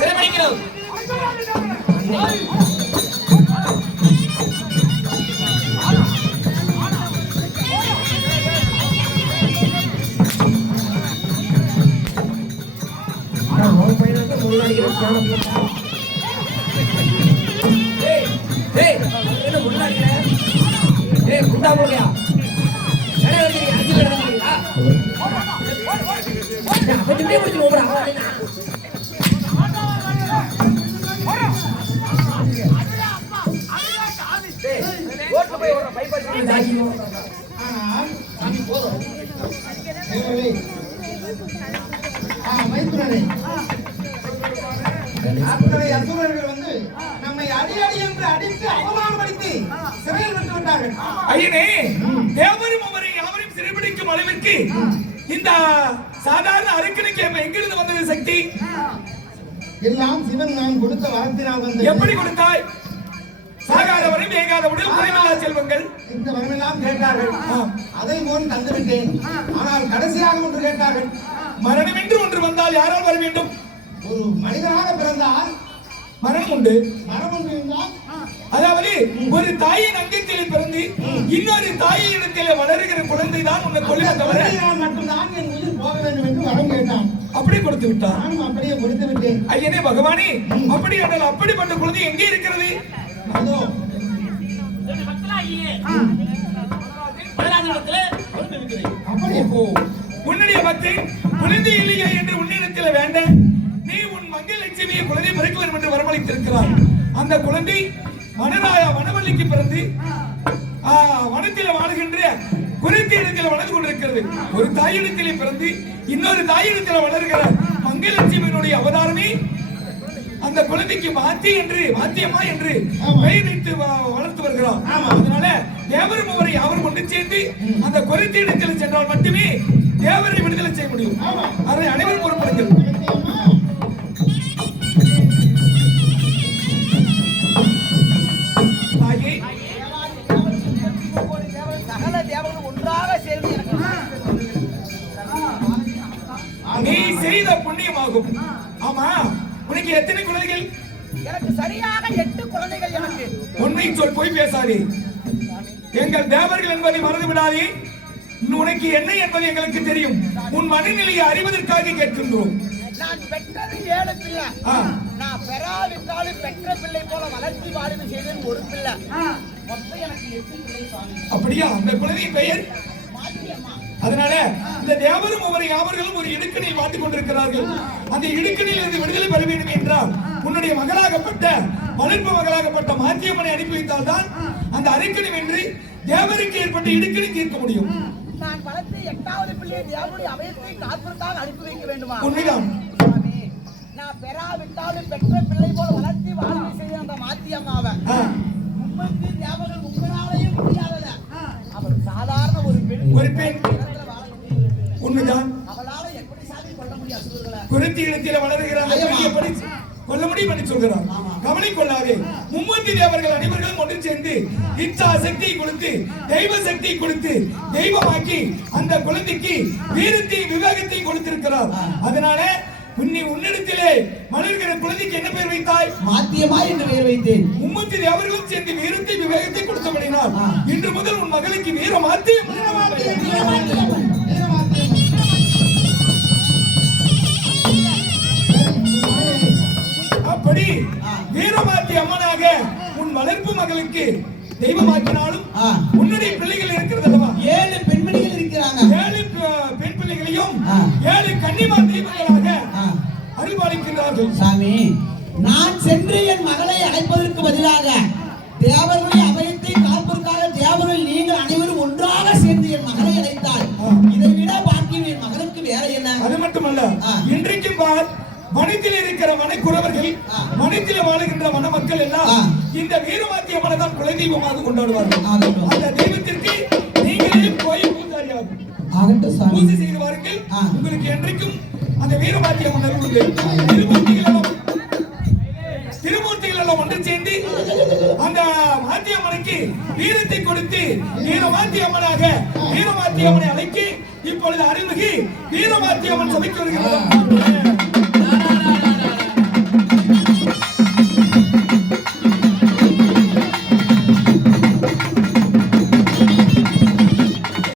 சிறப்பிக்கிறோம். குண்டா போறியா அத்தனை அசுரர்கள் வந்து நம்மை அடி அடி என்று அடித்து அவமானப்படுத்தி சிறையில் விட்டு விட்டார்கள். ஐயனே, தேவரும் அவரை யாவரையும் சிறைபிடிக்கும் அளவிற்கு இந்த சாதாரண அருக்கனுக்கு எங்கிருந்து வந்தது சக்தி? எல்லாம் சிவன் நான் கொடுத்த வரத்தினால் வந்து. எப்படி கொடுத்தாய்? சாகாதவரை வேகாதவுடன் குறைவில்லா செல்வங்கள் இந்த வரமெல்லாம் கேட்டார்கள். அதை போல் தந்துவிட்டேன். ஆனால் கடைசியாக ஒன்று கேட்டார்கள். மரணம் என்று ஒன்று வந்தால் யாரால் வர வேண்டும்? ஒரு மனிதனாக பிறந்தால் மரணம் உண்டு. மரணம் உண்டு என்றால் அதாவது ஒரு தாயின் அங்கத்திலே பிறந்து இன்னொரு தாயின் இடத்திலே வளருகிற குழந்தை தான் உன்னை கொல்ல தவிர மட்டும்தான் என் உயிர் போக வேண்டும் என்று வரம் கேட்டான். அப்படி கொடுத்து விட்டான். நானும் அப்படியே கொடுத்து விட்டேன். ஐயனே பகவானே, அப்படி என்றால் அப்படிப்பட்ட குழந்தை எங்கே இருக்கிறது? அதோ உன்னுடைய பக்தி குழந்தை இல்லையா என்று உன்னிடத்தில் வேண்ட நீ உன் மங்கள் லட்சுமியை குழந்தை பிறக்க வேண்டும் என்று வரவழைத்திருக்கிறார். அந்த குழந்தை வனவள்ளிக்கு பிறந்து வனத்தில் வாழுகின்ற குறித்த இடத்தில் வளர்ந்து கொண்டிருக்கிறது. ஒரு தாயிடத்திலே பிறந்து இன்னொரு தாயிடத்தில் வளர்கிற மங்கள் லட்சுமியினுடைய அவதாரமே அந்த குழந்தைக்கு மாத்தியம்மா என்று பெயர் வைத்து வளர்த்து வருகிறார். அதனால தேவரும் அவரை யாவரும் ஒன்று சேர்ந்து அந்த குறித்த இடத்தில் சென்றால் மட்டுமே தேவரை விடுதலை செய்ய முடியும். அதை அனைவரும் பொறுப்படுங்கள். நீ செய்த புண்ணியமாகும். ஆமா, உனக்கு எத்தனை குழந்தைகள்? எனக்கு சரியாக 8 குழந்தைகள். எனக்கு உண்மை சொல், போய் பேசாதே. எங்கள் தேவர்கள் என்பதை மறந்து விடாதே. உனக்கு என்ன என்பது எங்களுக்கு தெரியும். உன் மனநிலையை அறிவதற்காக கேட்கின்றோம். நான் பெற்றது 7 பிள்ளை. நான் பெறாவிட்டாலும் பெற்ற பிள்ளை போல வளர்ச்சி வாழ்வு செய்தேன் ஒரு பிள்ளை. மொத்தம் எனக்கு 8 பிள்ளை சுவாமி. அப்படியா? அந்த குழந்தையின் பெயர் அதனால இந்த தேவரும் அவரை யாவர்களும் ஒரு இடுக்கணில் மாட்டிக் கொண்டிருக்கிறார்கள். அந்த இடுக்கணில் இருந்து விடுதலை பெற வேண்டும் என்றால் உன்னுடைய மகளாகப்பட்ட வளர்ப்பு மகளாகப்பட்ட மாத்தியம்மனை அனுப்பி வைத்தால் தான் அந்த அரிக்கணி வென்று தேவருக்கு ஏற்பட்ட இடுக்கணி தீர்க்க முடியும். நான் வளர்த்து 8வது பிள்ளையை தேவனுடைய அபயத்தை காத்திருந்தாக அனுப்பி வைக்க வேண்டுமா? உண்மைதான். நான் பெறாவிட்டாலும் பெற்ற பிள்ளை போல வளர்த்தி வாழ்க்கை செய்ய அந்த மாத்தியம்மாவை தேவர்கள் உங்களாலேயே முடியாதத அவர் சாதாரண ஒரு பெண் உண்மைதான். அவளால எப்படி சாதி கொள்ள முடியாது? குறித்த இடத்தில் வளர்கிற கொல்ல முடியும் என்று சொல்கிறார். கவலை கொள்ளாதே. மும்மூர்த்தி தேவர்கள் அனைவர்களும் ஒன்று சேர்ந்து இச்சா சக்தியை கொடுத்து தெய்வ சக்தியை கொடுத்து தெய்வமாக்கி அந்த குழந்தைக்கு வீரத்தையும் விவேகத்தையும் கொடுத்திருக்கிறார். அதனால உன்னிடத்திலே மலர்கிற குழந்தைக்கு என்ன பெயர் வைத்தாய்? மாத்தியம்மா என்று பெயர் வைத்தேன். மும்மூர்த்தி தேவர்களும் சேர்ந்து வீரத்தை விவேகத்தை கொடுத்தபடினால் இன்று முதல் உன் மகளுக்கு வீர மாத்தியம். அப்படி வீரமாத்தி அம்மனாக உன் வளர்ப்பு மகளுக்கு தெய்வமாக்கினாலும் உன்னுடைய பிள்ளைகள் இருக்கிறது அல்லவா? 7 பெண்மணிகள் இருக்கிறாங்க. 7 பெண் பிள்ளைகளையும் 7 கன்னிமார் தெய்வங்களாக அருள்பாலிக்கின்றார்கள். சாமி, நான் சென்று என் மகளை அழைப்பதற்கு பதிலாக தேவர்களுடைய அபயத்தை காப்பதற்காக தேவர்கள் நீங்கள் அனைவரும் ஒன்றாக சேர்ந்து என் மகளை அழைத்தால் இதை விட பாக்கியம் என் மகளுக்கு வேற என்ன? அது மட்டுமல்ல, இன்றைக்கும் வனத்தில் இருக்கிற வனக்குறவர்கள் வனத்தில் வாழுகின்ற வன மக்கள் எல்லாம் இந்த வீரமாத்தி அம்மனை தான் குல தெய்வமாக கொண்டாடுவார்கள். அந்த தெய்வத்திற்கு நீங்களே போய் பூஜை செய்து வாருங்கள். உங்களுக்கு என்றைக்கும் அந்த வீரமாத்தி அம்மன் உண்டு. திருமூர்த்திகள் எல்லாம் ஒன்று சேர்ந்து அந்த மாத்தி அம்மனுக்கு வீரத்தை கொடுத்து வீரமாத்தி அம்மனாக வீரமாத்தி அம்மனை அழைக்கி இப்பொழுது அருள்மிகு வீரமாத்தி அம்மன் சபைக்கு வருகிறார்.